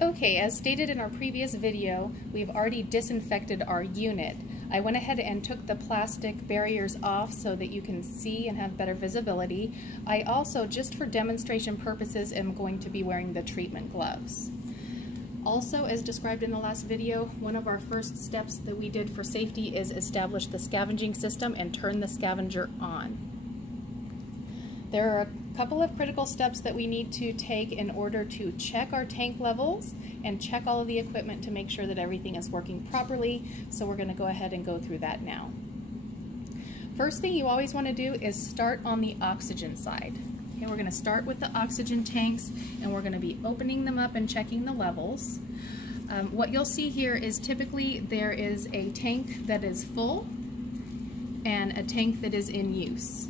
Okay, as stated in our previous video, we've already disinfected our unit. I went ahead and took the plastic barriers off so that you can see and have better visibility. I also, just for demonstration purposes, am going to be wearing the treatment gloves. Also, as described in the last video, one of our first steps that we did for safety is establish the scavenging system and turn the scavenger on. There are a couple of critical steps that we need to take in order to check our tank levels and check all of the equipment to make sure that everything is working properly. So we're going to go ahead and go through that now. First thing you always want to do is start on the oxygen side. Okay, we're going to start with the oxygen tanks and we're going to be opening them up and checking the levels. What you'll see here is typically there is a tank that is full and a tank that is in use.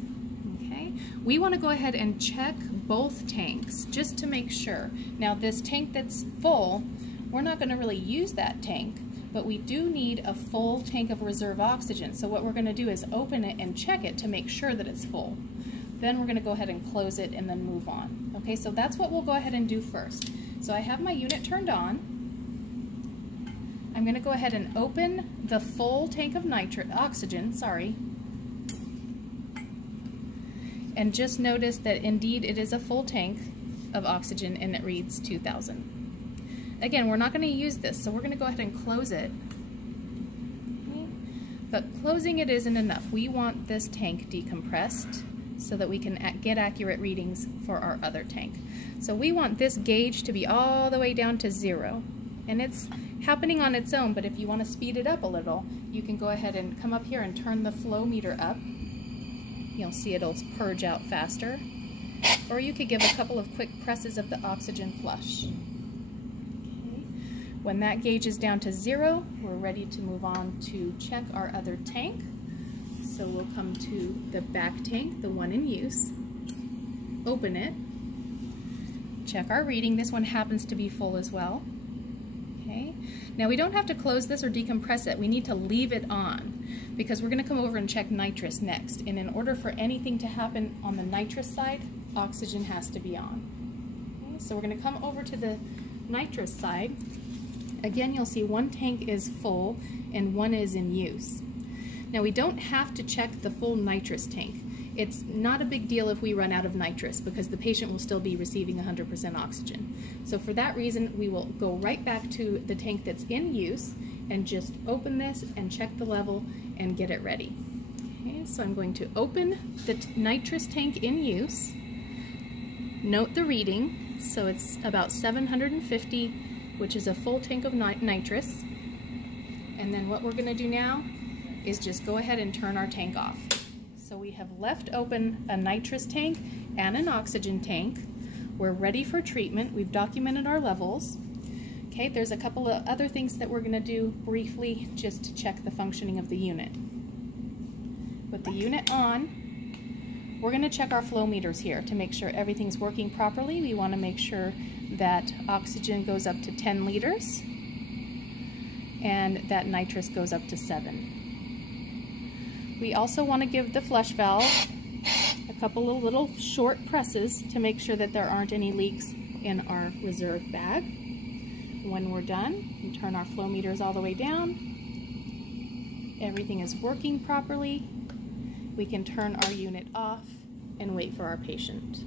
We want to go ahead and check both tanks just to make sure. Now this tank that's full, we're not going to really use that tank, but we do need a full tank of reserve oxygen. So what we're going to do is open it and check it to make sure that it's full. Then we're going to go ahead and close it and then move on. Okay, so that's what we'll go ahead and do first. So I have my unit turned on. I'm going to go ahead and open the full tank of oxygen. And just notice that indeed it is a full tank of oxygen and it reads 2,000. Again, we're not going to use this, so we're going to go ahead and close it. Okay. But closing it isn't enough. We want this tank decompressed so that we can get accurate readings for our other tank. So we want this gauge to be all the way down to 0. And it's happening on its own, but if you want to speed it up a little, you can go ahead and come up here and turn the flow meter up. You'll see it'll purge out faster. Or you could give a couple of quick presses of the oxygen flush. Okay. When that gauge is down to 0, we're ready to move on to check our other tank. So we'll come to the back tank, the one in use. Open it. Check our reading. This one happens to be full as well. Okay. Now we don't have to close this or decompress it. We need to leave it on, because we're going to come over and check nitrous next. And in order for anything to happen on the nitrous side, oxygen has to be on. Okay, so we're going to come over to the nitrous side. Again, you'll see one tank is full and one is in use. Now we don't have to check the full nitrous tank. It's not a big deal if we run out of nitrous, because the patient will still be receiving 100% oxygen. So for that reason, we will go right back to the tank that's in use and just open this and check the level and get it ready. Okay, so I'm going to open the nitrous tank in use. Note the reading. So it's about 750, which is a full tank of nitrous. And then what we're going to do now is just go ahead and turn our tank off. So we have left open a nitrous tank and an oxygen tank. We're ready for treatment. We've documented our levels. Okay, there's a couple of other things that we're going to do briefly just to check the functioning of the unit. With the unit on, we're going to check our flow meters here to make sure everything's working properly. We want to make sure that oxygen goes up to 10 liters and that nitrous goes up to 7. We also want to give the flush valve a couple of little short presses to make sure that there aren't any leaks in our reserve bag. When we're done, we turn our flow meters all the way down. Everything is working properly. We can turn our unit off and wait for our patient.